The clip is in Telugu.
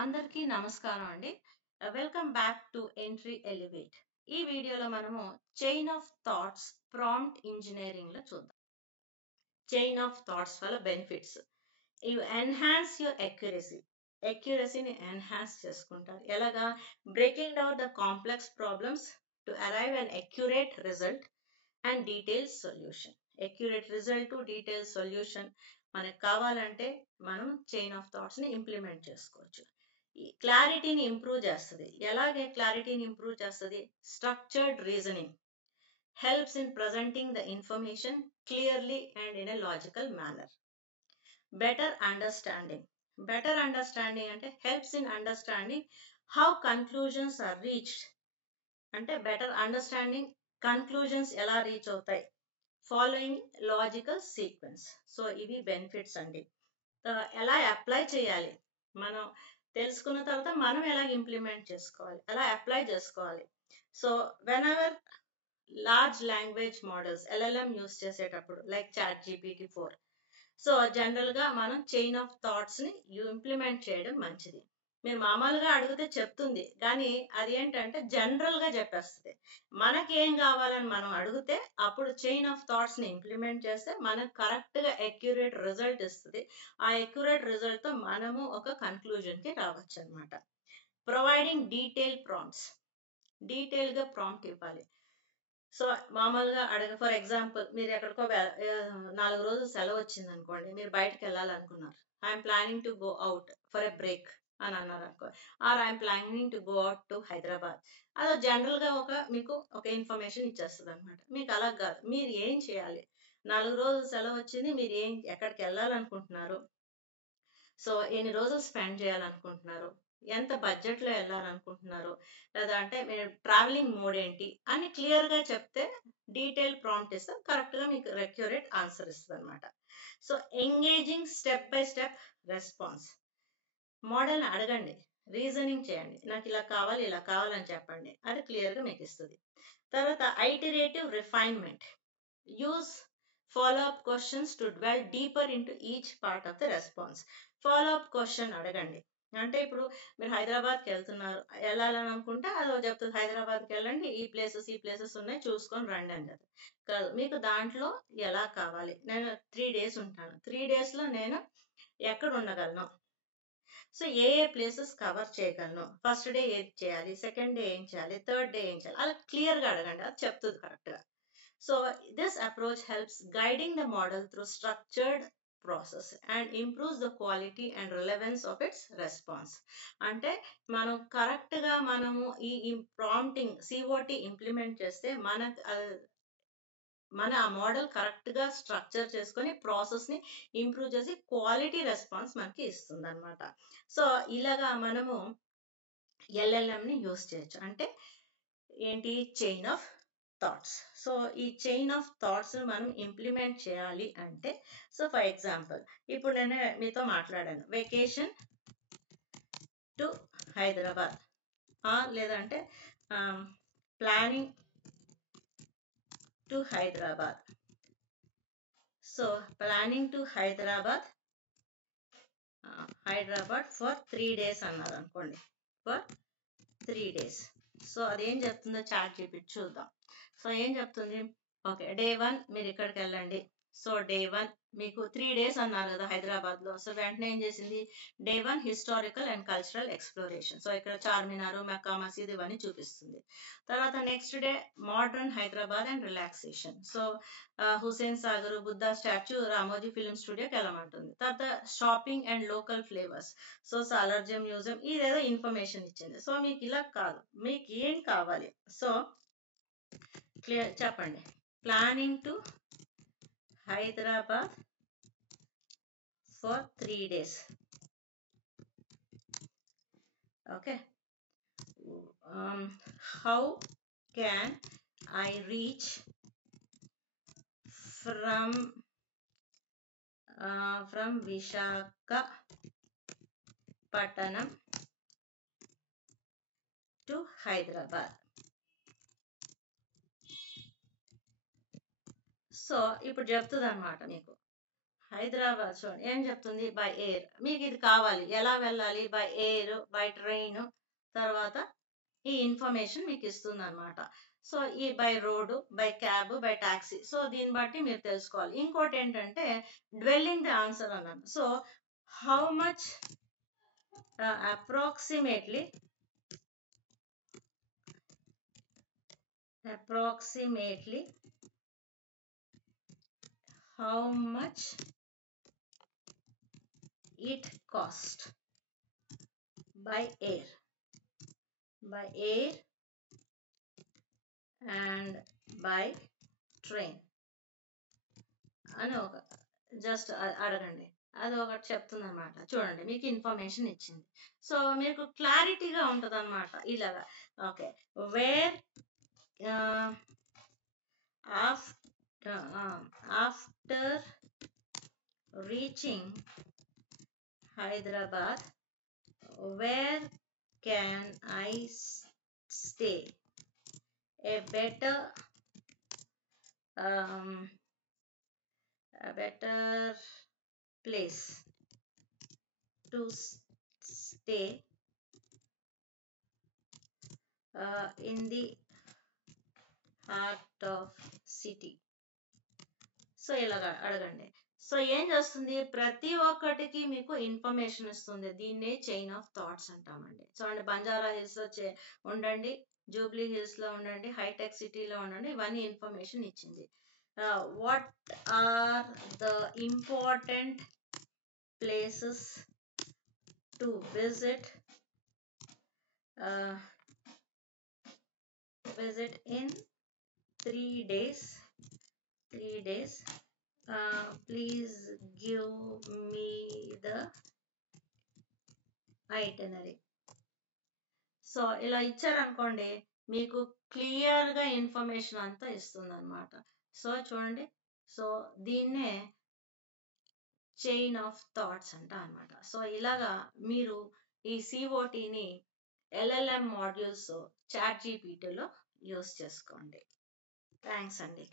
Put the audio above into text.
అందరికీ నమస్కారం అండి. Welcome back to entry elevate. ఈ వీడియోలో మనము chain of thoughts prompt engineering లో చూద్దాం. చైన్ ఆఫ్ థాట్స్ వల్ల బెనిఫిట్స్. యు ఎన్హాన్స్ యువర్ ఎక్యురసీని ఎన్హాన్స్ చేసుకుంటారు. ఎలాగా? Breaking down the complex problems to arrive an accurate result and detail solution. Accurate result, detail solution మనకు కావాలంటే మనం చైన్ ఆఫ్ థాట్స్ ని ఇంప్లిమెంట్ చేసుకోవచ్చు. క్లారిటీని ఇంప్రూవ్ చేస్తుంది. ఎలాగే క్లారిటీని ఇంప్రూవ్ చేస్తుంది? Structured reasoning helps in presenting the information clearly and in a logical manner. Better understanding అంటే helps in understanding how conclusions are reached. అంటే బెటర్ అండర్స్టాండింగ్ కన్క్లూజన్స్ ఎలా రీచ్ అవుతాయి, ఫాలోయింగ్ లాజికల్ సీక్వెన్స్. సో ఇవి బెనిఫిట్స్ అండి. ఎలా అప్లై చేయాలి, మనం తెలుసుకున్న తర్వాత మనం ఎలా ఇంప్లిమెంట్ చేసుకోవాలి, ఎలా అప్లై చేసుకోవాలి. So when ever large language models LLM use చేసేటప్పుడు లైక్ ChatGPT-4, సో జనరల్ గా మనం చైన్ ఆఫ్ థాట్స్ ని ఇంప్లిమెంట్ చేయడం మంచిది. మీరు మామూలుగా అడిగితే చెప్తుంది, కానీ అది ఏంటంటే జనరల్ గా చెప్పేస్తుంది. మనకి ఏం కావాలని మనం అడిగితే అప్పుడు చైన్ ఆఫ్ థాట్స్ ని ఇంప్లిమెంట్ చేస్తే మనకు కరెక్ట్ గా అక్యురేట్ రిజల్ట్ ఇస్తుంది. ఆ అక్యురేట్ రిజల్ట్ తో మనము ఒక కన్క్లూజన్ కి రావచ్చు అనమాట. ప్రొవైడింగ్ డీటెయిల్ గా ప్రాంప్ట్ ఇవ్వాలి. సో మామూలుగా ఫర్ ఎగ్జాంపుల్, మీరు ఎక్కడికో 4 రోజులు సెలవు వచ్చింది అనుకోండి, మీరు బయటకు వెళ్ళాలనుకున్నారు. I'm planning to go out for a break అని అన్నారు అనుకో, or I'm planning to go out to Hyderabad. అదో జనరల్ గా మీకు ఒక ఇన్ఫర్మేషన్ ఇచ్చేస్తుంది అనమాట. మీకు అలా కాదు, మీరు ఏం చేయాలి, 4 రోజులు సెలవు వచ్చింది, మీరు ఎక్కడికి వెళ్ళాలనుకుంటున్నారు, సో ఎన్ని రోజులు స్పెండ్ చేయాలనుకుంటున్నారు, ఎంత బడ్జెట్ లో వెళ్ళాలనుకుంటున్నారు, లేదా అంటే మీరు ట్రావెలింగ్ మోడ్ ఏంటి అని క్లియర్ గా చెప్తే, డీటెయిల్ ప్రాంప్ట్ ఇస్తే కరెక్ట్ గా మీకు అక్యురేట్ ఆన్సర్ ఇస్తుంది అనమాట. So engaging step by step response. Model ని అడగండి, రీజనింగ్ చేయండి, నాకు ఇలా కావాలని చెప్పండి, అది క్లియర్ గా మీకు ఇస్తుంది. తర్వాత iterative refinement. Use follow-up questions to dwell deeper into each part of the response. Follow-up question అడగండి. అంటే ఇప్పుడు మీరు హైదరాబాద్కి వెళ్ళాలని అనుకుంటే అదో చెప్తుంది, హైదరాబాద్కి వెళ్ళండి, ఈ ప్లేసెస్ ఉన్నాయి, చూసుకొని రండి అని చెప్తుంది. కాదు, మీకు దాంట్లో ఎలా కావాలి, నేను 3 days ఉంటాను, 3 days లో నేను ఎక్కడ ఉండగలను, సో ఏ ప్లేసెస్ కవర్ చేయగలను, ఫస్ట్ డే ఏం చేయాలి, సెకండ్ డే ఏం చేయాలి, థర్డ్ డే ఏం చేయాలి, అలా క్లియర్ గా అడగండి, అది చెప్తుంది కరెక్ట్ గా. So this approach helps guiding the model through structured process and improves the quality and relevance of its response. అంటే మనం కరెక్ట్ గా మనము ఈ ప్రాంప్టింగ్ COT ఇంప్లిమెంట్ చేస్తే మన ఆ మోడల్ కరెక్ట్ గా స్ట్రక్చర్ చేసుకొని ప్రాసెస్ ని ఇంప్రూవ్ చేసి క్వాలిటీ రెస్పాన్స్ మనకి ఇస్తుంది అనమాట. సో ఇలాగా మనము LLM ని యూస్ చేయొచ్చు. అంటే ఏంటి? Chain of thoughts. సో ఈ చైన్ ఆఫ్ థాట్స్ మనం ఇంప్లిమెంట్ చేయాలి అంటే, సో ఫర్ ఎగ్జాంపుల్ ఇప్పుడు నేను మీతో మాట్లాడాను, వెకేషన్ టు హైదరాబాద్, లేదంటే planning to Hyderabad. So planning to Hyderabad for 3 days అన్నారు అనుకోండి, ఫర్ 3 days. సో అదేం చెప్తుందో ChatGPT చూద్దాం. సో ఏం చెప్తుంది? ఓకే, డే 1 మీరు ఇక్కడికి వెళ్ళండి. సో డే 1 మీకు 3 days అన్నారు కదా హైదరాబాద్ లో. సో వెంటనే ఏం చేసింది? Day 1 historical and cultural exploration. So ఇక్కడ చార్మినార్, మక్కా మసీద్ ఇవన్నీ చూపిస్తుంది. తర్వాత next day modern Hyderabad and relaxation. So Hussain Sagar, Buddha statue, Ramoji film స్టూడియోకి వెళ్ళమంటుంది. తర్వాత shopping and local flavours. So Salar Jung museum, ఇదేదో ఇన్ఫర్మేషన్ ఇచ్చింది. సో మీకు ఇలా కాదు, మీకు ఏం కావాలి, సో క్లియర్ చెప్పండి. Planning to Hyderabad for 3 days. Okay, how can I reach from Visakhapatnam to Hyderabad. So ఇప్పుడు చెప్తుంది అనమాట మీకు, హైదరాబాద్ చూడండి ఏం చెప్తుంది, బై ఎయిర్. మీకు ఇది కావాలి, ఎలా వెళ్ళాలి, బై ఎయిర్, బై ట్రైన్, తర్వాత ఈ ఇన్ఫర్మేషన్ మీకు ఇస్తుంది అనమాట. సో ఈ by road, by cab, by taxi. So దీన్ని బట్టి మీరు తెలుసుకోవాలి. ఇంకోటి ఏంటంటే డ్వెల్లింగ్ ది ఆన్సర్ అన్నాను. So how much approximately how much it cost by air and by train అని ఒక జస్ట్ అడగండి. అది ఒకటి చెప్తుంది అనమాట. చూడండి మీకు ఇన్ఫర్మేషన్ ఇచ్చింది. సో మీకు క్లారిటీగా ఉంటుంది అనమాట ఇలాగా. Okay, where after reaching Hyderabad, where can I stay? A better place to stay in the heart of city. So ఇలాగా అడగండి. సో ఏం చేస్తుంది, ప్రతి ఒక్కటికి మీకు ఇన్ఫర్మేషన్ ఇస్తుంది. దీన్నే చైన్ ఆఫ్ థాట్స్ అంటామండి. చూడండి, బంజారా హిల్స్ లో ఉండండి, జూబ్లీ హిల్స్ లో ఉండండి, హైటెక్ సిటీలో ఉండండి, ఇవన్నీ ఇన్ఫర్మేషన్ ఇచ్చింది. What are the important places to visit in 3 days? Please give me the itinerary. So ఇలా ఇచ్చారనుకోండి, మీకు క్లియర్ గా ఇన్ఫర్మేషన్ అంతా ఇస్తుంది అనమాట. సో చూడండి, సో దీన్నే చైన్ ఆఫ్ థాట్స్ అంట అనమాట. సో ఇలాగా మీరు ఈ సిఓటిని LLM మాడ్యూల్స్ చాట్ జీపీటీలో యూస్ చేసుకోండి. థ్యాంక్స్ అండి.